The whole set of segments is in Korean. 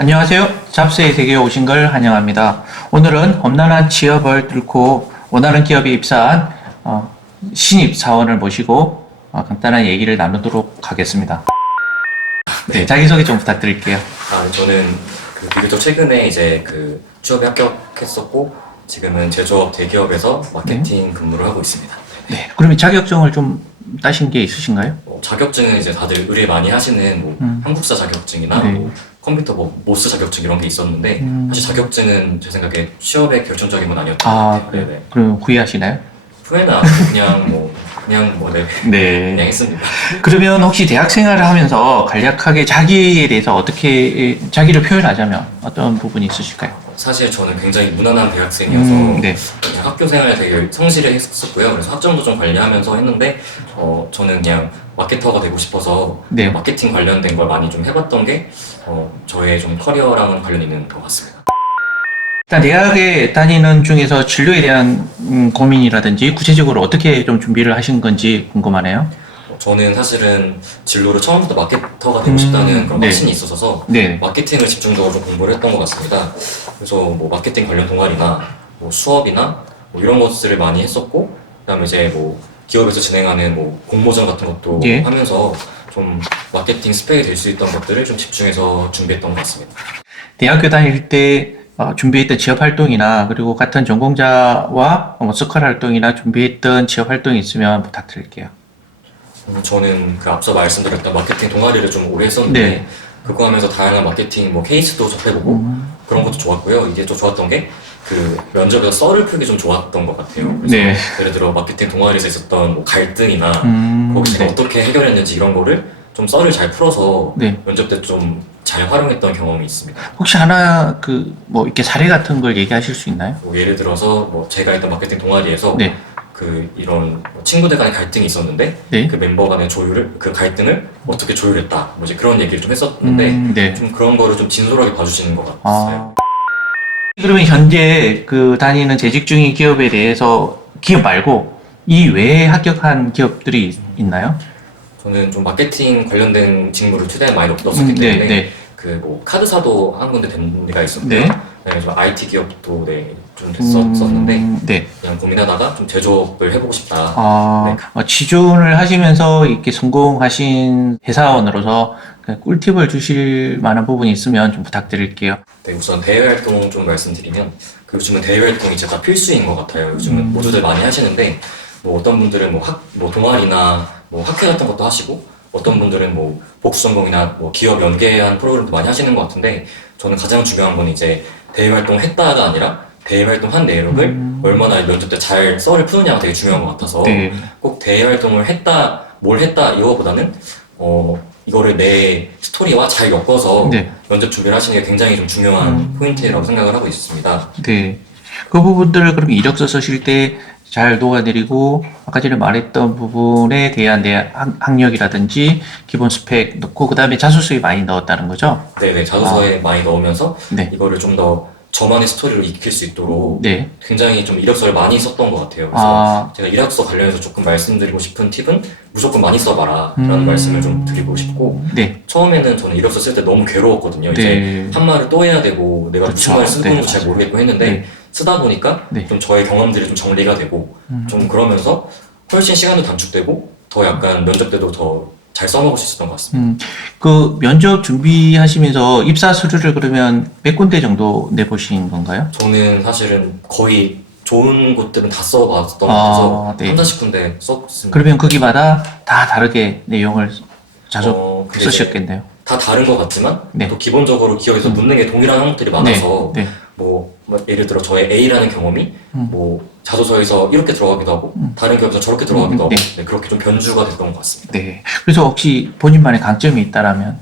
안녕하세요. 잡스의 세계에 오신 걸 환영합니다. 오늘은 험난한 취업을 뚫고 원하는 기업에 입사한 신입 사원을 모시고 간단한 얘기를 나누도록 하겠습니다. 네, 자기소개 좀 부탁드릴게요. 저는 비교적 최근에 이제 취업에 합격했었고, 지금은 제조업 대기업에서 마케팅 근무를 하고 있습니다. 네, 그러면 자격증을 좀 따신 게 있으신가요? 자격증은 이제 다들 의뢰 많이 하시는 한국사 자격증이나 네. 컴퓨터 모스 자격증 이런 게 있었는데, 사실 자격증은 제 생각에 취업에 결정적인 건 아니었던 것 아, 같아요. 그래요? 네네. 그럼 구애하시나요? 후회는 안 하고 네, 그냥 네. 했습니다. 그러면 혹시 대학 생활을 하면서 간략하게 자기에 대해서 어떻게 자기를 표현하자면 어떤 부분이 있으실까요? 사실 저는 굉장히 무난한 대학생이어서 네. 그냥 학교 생활 되게 성실히 했었고요. 그래서 학점도 좀 관리하면서 했는데 저는 그냥 마케터가 되고 싶어서 네. 마케팅 관련된 걸 많이 좀 해봤던 게 저의 좀 커리어랑은 관련 있는 것 같습니다. 일단 대학에 다니는 중에서 진로에 대한 고민이라든지 구체적으로 어떻게 좀 준비를 하신 건지 궁금하네요. 저는 사실은 진로를 처음부터 마케터가 되고 싶다는 그런 네. 확신이 있어서 네. 마케팅을 집중적으로 좀 공부를 했던 것 같습니다. 그래서 뭐 마케팅 관련 동아리나 뭐 수업이나 뭐 이런 것들을 많이 했었고, 그다음에 이제 뭐 기업에서 진행하는 뭐 공모전 같은 것도 예. 하면서 좀 마케팅 스펙이 될 수 있던 것들을 좀 집중해서 준비했던 것 같습니다. 대학교 다닐 때 준비했던 취업 활동이나 그리고 같은 전공자와 서클 활동이나 준비했던 취업 활동이 있으면 부탁드릴게요. 저는 앞서 말씀드렸던 마케팅 동아리를 좀 오래 했었는데, 네. 그거 하면서 다양한 마케팅 뭐 케이스도 접해보고 그런 것도 좋았고요. 이게 좀 좋았던 게 면접에서 썰을 풀기 좀 좋았던 것 같아요. 그래서 네. 예를 들어 마케팅 동아리에서 있었던 뭐 갈등이나 거기서 네. 어떻게 해결했는지 이런 거를 좀 썰을 잘 풀어서 네. 면접 때 좀 잘 활용했던 경험이 있습니다. 혹시 하나 뭐 이렇게 사례 같은 걸 얘기하실 수 있나요? 뭐 예를 들어서 뭐 제가 있던 마케팅 동아리에서 네. 이런 뭐 친구들 간의 갈등이 있었는데, 네. 그 멤버 간의 갈등을 어떻게 조율했다, 뭐 이제 그런 얘기를 좀 했었는데, 네. 좀 그런 거를 좀 진솔하게 봐주시는 것 같았어요. 그러면 현재 다니는 재직 중인 기업에 대해서 기업 말고 이 외에 합격한 기업들이 있나요? 저는 좀 마케팅 관련된 직무를 최대한 많이 넣었었기 때문에 네. 뭐 카드사도 한 군데 된 데가 있었고요. 네. 그다음에 좀 IT 기업도 좀 됐었는데, 네. 그냥 고민하다가 좀 제조업을 해보고 싶다. 네. 지존을 하시면서 이렇게 성공하신 회사원으로서 꿀팁을 주실 만한 부분이 있으면 좀 부탁드릴게요. 네, 우선 대외 활동 좀 말씀드리면, 요즘은 대외 활동이 진짜 다 필수인 것 같아요. 요즘은 모두들 많이 하시는데, 뭐 어떤 분들은 뭐 동아리나 뭐 학회 같은 것도 하시고, 어떤 분들은 뭐 복수 전공이나 뭐 기업 연계한 프로그램도 많이 하시는 것 같은데, 저는 가장 중요한 건 이제 대외 활동을 했다가 아니라 대외 활동한 내역을 얼마나 면접 때 잘 썰을 푸느냐가 되게 중요한 것 같아서, 네. 꼭 대외 활동을 했다, 뭘 했다 이거보다는 이거를 내 스토리와 잘 엮어서 네. 면접 준비를 하시는 게 굉장히 좀 중요한 포인트라고 생각을 하고 있습니다. 네. 그 부분들을 그럼 이력서 쓰실 때 잘 녹아내리고 아까 전에 말했던 부분에 대한 내 학력이라든지 기본 스펙 넣고 그 다음에 자소서에 많이 넣었다는 거죠? 네네, 자소서에 많이 넣으면서 네. 이거를 좀 더 저만의 스토리로 익힐 수 있도록 네. 굉장히 좀 이력서를 많이 썼던 것 같아요. 그래서 제가 이력서 관련해서 조금 말씀드리고 싶은 팁은 무조건 많이 써봐라 라는 말씀을 좀 드리고 싶고, 네. 처음에는 저는 이력서 쓸 때 너무 괴로웠거든요. 네. 이제 한 말을 또 해야 되고 내가 무슨 말을 쓰고 있는지 잘 모르겠고 했는데, 네. 쓰다 보니까 네. 좀 저의 경험들이 좀 정리가 되고 좀 그러면서 훨씬 시간도 단축되고 더 약간 면접 때도 더 잘 써먹을 수 있었던 것 같습니다. 그 면접 준비하시면서 입사 서류를 그러면 몇 군데 정도 내보신 건가요? 저는 사실은 거의 좋은 곳들은 다 써봤던 것 같아서 네. 30-40군데 썼습니다. 그러면 거기마다 다 다르게 내용을 근데 이제 쓰셨겠네요. 다 다른 것 같지만 네. 또 기본적으로 기업에서 묻는 게 동일한 항목들이 많아서 네. 뭐 예를 들어 저의 A라는 경험이 뭐 자소서에서 이렇게 들어가기도 하고 다른 기업에서 저렇게 들어가기도 하고, 네, 그렇게 좀 변주가 됐던 것 같습니다. 네. 그래서 혹시 본인만의 강점이 있다라면?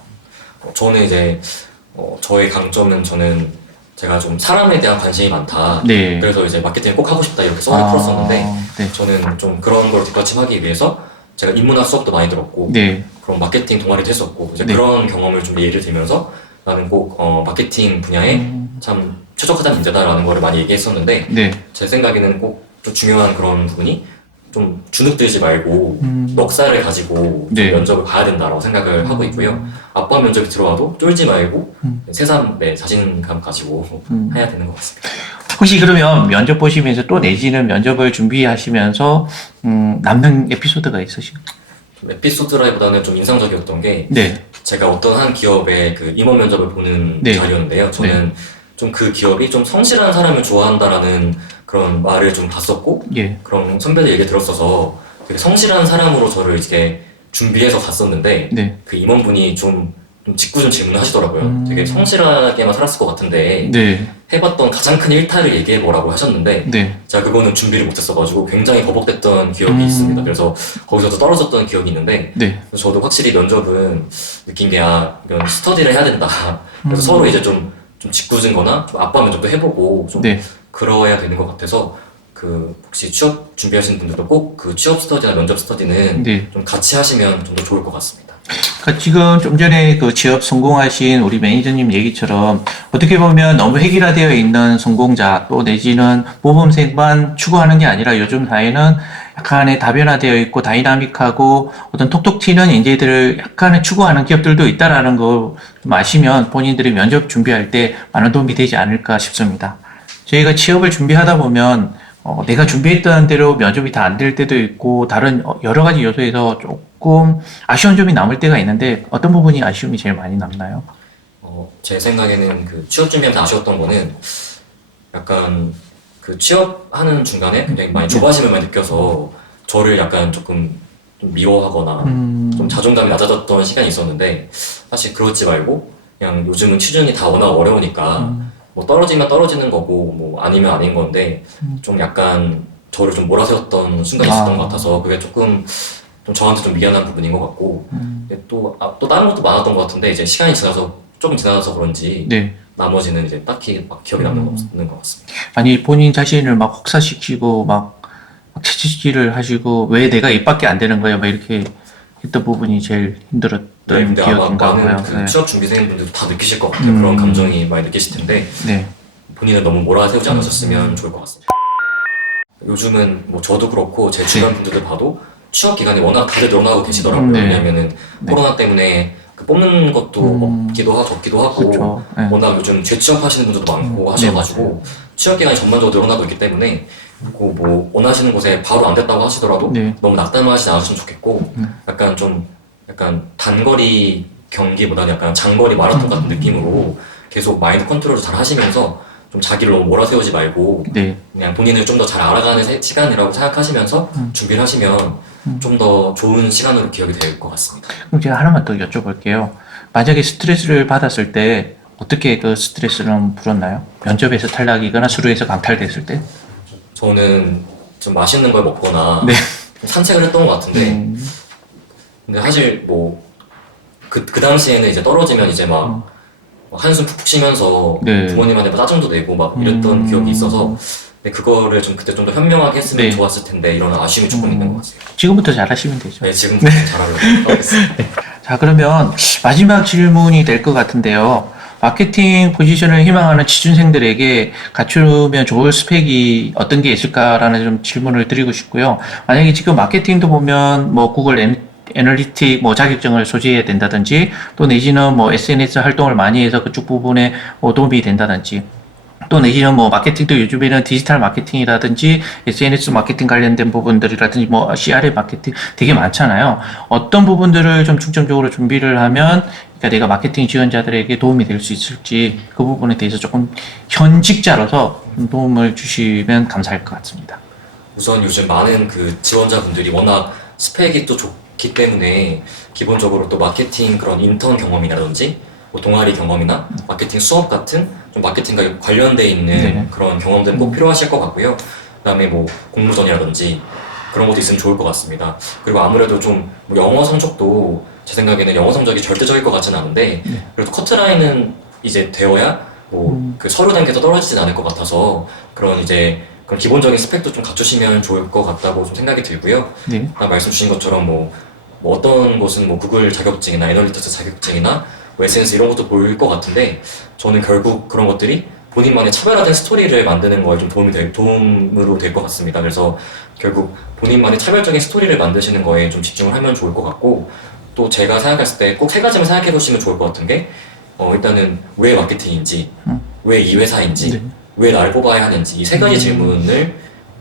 저는 이제 저의 강점은 제가 좀 사람에 대한 관심이 많다. 네. 그래서 이제 마케팅을 꼭 하고 싶다 이렇게 썰을 풀었었는데, 네. 저는 좀 그런 걸 뒷받침하기 위해서 제가 인문학 수업도 많이 들었고, 네. 그런 마케팅 동아리도 했었고, 이제 네. 그런 경험을 좀 예를 들면서 나는 꼭 마케팅 분야에 참 최적화된 인재다라는 거를 많이 얘기했었는데, 네. 제 생각에는 꼭 좀 중요한 그런 부분이 좀 주눅들지 말고 넉살을 가지고 좀 네. 면접을 봐야 된다라고 생각을 하고 있고요. 압박 면접이 들어와도 쫄지 말고 새삼 자신감 가지고 해야 되는 것 같습니다. 혹시 그러면 면접 보시면서 또 내지는 면접을 준비하시면서 남는 에피소드가 있으신가요? 좀 에피소드라기보다는 좀 인상적이었던 게 네. 제가 어떤 한 기업의 그 임원 면접을 보는 네. 자리였는데요. 저는 좀 그 기업이 좀 성실한 사람을 좋아한다라는 그런 말을 좀 봤었고 예. 그런 선배들 얘기 들었어서 되게 성실한 사람으로 저를 이렇게 준비해서 갔었는데 네. 그 임원분이 좀 짓궂은 질문을 하시더라고요. 되게 성실하게만 살았을 것 같은데 네. 해봤던 가장 큰 일탈을 얘기해보라고 하셨는데 네. 제가 그거는 준비를 못했어가지고 굉장히 버벅댔던 기억이 있습니다. 그래서 거기서도 떨어졌던 기억이 있는데 네. 그래서 저도 확실히 면접은 느낀 게 이런 스터디를 해야 된다. 그래서 서로 이제 좀 짓궂은 거나 좀 압박 면접도 해보고 좀 네. 그러야 되는 것 같아서 그 혹시 취업 준비하시는 분들도 꼭 그 취업 스터디나 면접 스터디는 네. 좀 같이 하시면 좀 더 좋을 것 같습니다. 그러니까 지금 좀 전에 그 취업 성공하신 우리 매니저님 얘기처럼 어떻게 보면 너무 획일화되어 있는 성공자 또 내지는 모범생만 추구하는 게 아니라 요즘 사회는 약간의 다변화되어 있고 다이나믹하고 어떤 톡톡 튀는 인재들을 약간의 추구하는 기업들도 있다라는 거 좀 아시면 본인들이 면접 준비할 때 많은 도움이 되지 않을까 싶습니다. 저희가 취업을 준비하다 보면 내가 준비했던 대로 면접이 다 안 될 때도 있고 다른 여러 가지 요소에서 조금 아쉬운 점이 남을 때가 있는데 어떤 부분이 아쉬움이 제일 많이 남나요? 제 생각에는 그 취업 준비하면서 아쉬웠던 거는 약간 그 취업하는 중간에 굉장히 많이 조바심을 많이 느껴서 저를 약간 조금 좀 미워하거나 좀 자존감이 낮아졌던 시간이 있었는데 사실 그렇지 말고 그냥 요즘은 취준이 다 워낙 어려우니까 뭐 떨어지면 떨어지는 거고 뭐 아니면 아닌 건데 좀 약간 저를 좀 몰아세웠던 순간이 있었던 것 같아서 그게 조금 좀 저한테 좀 미안한 부분인 것 같고 근데 또 다른 것도 많았던 것 같은데 이제 시간이 지나서 조금 지나서 그런지 네. 나머지는 이제 딱히 막 기억이 남는 건 없는 것 같습니다. 아니 본인 자신을 막 혹사시키고 막 채찍질을 하시고 왜 내가 입밖에 안 되는 거야 막 이렇게 했던 부분이 제일 힘들었던 네, 근데 아마 기억인가 많은 봐요. 그 네. 취업 준비생분들도 다 느끼실 것 같아요. 그런 감정이 많이 느끼실 텐데 네. 본인은 너무 몰아세우지 않으셨으면 좋을 것 같습니다. 요즘은 뭐 저도 그렇고 제 주변 분들도 봐도 취업 기간에 워낙 다들 늘어나고 계시더라고요. 네. 왜냐면은 코로나 때문에 그 뽑는 것도 없기도 하고 적기도 하고 그렇죠. 네. 워낙 요즘 재취업하시는 분들도 많고 하셔가지고 취업 기간이 전반적으로 늘어나고 있기 때문에 뭐 원하시는 곳에 바로 안 됐다고 하시더라도 네. 너무 낙담하지 않으시면 좋겠고 약간 단거리 경기보다는 약간 장거리 마라톤 같은 느낌으로 계속 마인드 컨트롤을 잘 하시면서 좀 자기를 너무 몰아세우지 말고 네. 그냥 본인을 좀 더 잘 알아가는 시간이라고 생각하시면서 준비를 하시면 좀 더 좋은 시간으로 기억이 될 것 같습니다. 그럼 제가 하나만 더 여쭤볼게요. 만약에 스트레스를 받았을 때 어떻게 그 스트레스를 풀었나요? 면접에서 탈락이거나 수료에서 강탈됐을 때? 저는 좀 맛있는 걸 먹거나 네. 산책을 했던 것 같은데 근데 사실 뭐 그 당시에는 이제 떨어지면 이제 막 한숨 푹푹 쉬면서 네. 부모님한테 막 짜증도 내고 막 이랬던 기억이 있어서 근데 그거를 좀 그때 좀 더 현명하게 했으면 네. 좋았을 텐데 이런 아쉬움이 조금 있는 것 같아요. 지금부터 잘하시면 되죠. 네, 지금 잘하려고 하겠습니다. 자, 그러면 마지막 질문이 될 것 같은데요. 마케팅 포지션을 희망하는 취준생들에게 갖추면 좋을 스펙이 어떤 게 있을까라는 좀 질문을 드리고 싶고요. 만약에 지금 마케팅도 보면 뭐 구글 애널리틱 뭐 자격증을 소지해야 된다든지 또 내지는 뭐 SNS 활동을 많이 해서 그쪽 부분에 뭐 도움이 된다든지 또 내지는 뭐 마케팅도 요즘에는 디지털 마케팅이라든지 SNS 마케팅 관련된 부분들이라든지 뭐 CRM 마케팅 되게 많잖아요. 어떤 부분들을 좀 중점적으로 준비를 하면 그러니까 내가 마케팅 지원자들에게 도움이 될 수 있을지 그 부분에 대해서 조금 현직자로서 좀 도움을 주시면 감사할 것 같습니다. 우선 요즘 많은 그 지원자분들이 워낙 스펙이 또 좋기 때문에 기본적으로 또 마케팅 그런 인턴 경험이라든지 뭐 동아리 경험이나 마케팅 수업 같은 좀 마케팅과 관련돼 있는 네. 그런 경험들은 꼭 필요하실 것 같고요. 그다음에 뭐 공모전이라든지 그런 것도 있으면 좋을 것 같습니다. 그리고 아무래도 좀뭐 영어 성적도 제 생각에는 영어 성적이 절대적일 것 같지는 않은데 그래도 커트라인은 이제 되어야 뭐 그 서류 단계에서 떨어지진 않을 것 같아서 그런 이제 그런 기본적인 스펙도 좀 갖추시면 좋을 것 같다고 좀 생각이 들고요. 네. 아까 말씀 주신 것처럼 뭐 어떤 곳은 뭐 구글 자격증이나 애널리티스 자격증이나 뭐 SNS 이런 것도 보일 것 같은데 저는 결국 그런 것들이 본인만의 차별화된 스토리를 만드는 거에 좀 도움으로 될 것 같습니다. 그래서 결국 본인만의 차별적인 스토리를 만드시는 거에 좀 집중을 하면 좋을 것 같고, 또 제가 생각했을 때 꼭 세 가지만 생각해 보시면 좋을 것 같은 게, 일단은 왜 마케팅인지, 왜 이 회사인지, 네. 왜 나를 뽑아야 하는지, 이 세 가지 질문을,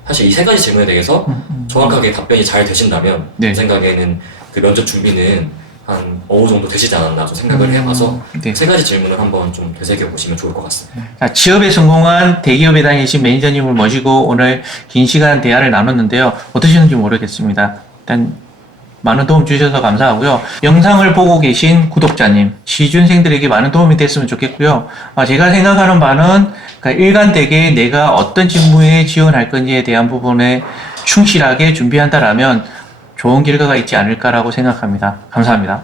사실 이 세 가지 질문에 대해서 정확하게 답변이 잘 되신다면, 네. 제 생각에는 그 면접 준비는 한 어느 정도 되시지 않았나 좀 생각을 해봐서 네. 세 가지 질문을 한번 좀 되새겨 보시면 좋을 것 같습니다. 자, 취업에 성공한 대기업에 다니신 매니저님을 모시고 오늘 긴 시간 대화를 나눴는데요. 어떠셨는지 모르겠습니다. 일단 많은 도움 주셔서 감사하고요. 영상을 보고 계신 구독자님, 취준생들에게 많은 도움이 됐으면 좋겠고요. 제가 생각하는 바는 그러니까 일관되게 내가 어떤 직무에 지원할 건지에 대한 부분에 충실하게 준비한다라면 좋은 결과가 있지 않을까라고 생각합니다. 감사합니다.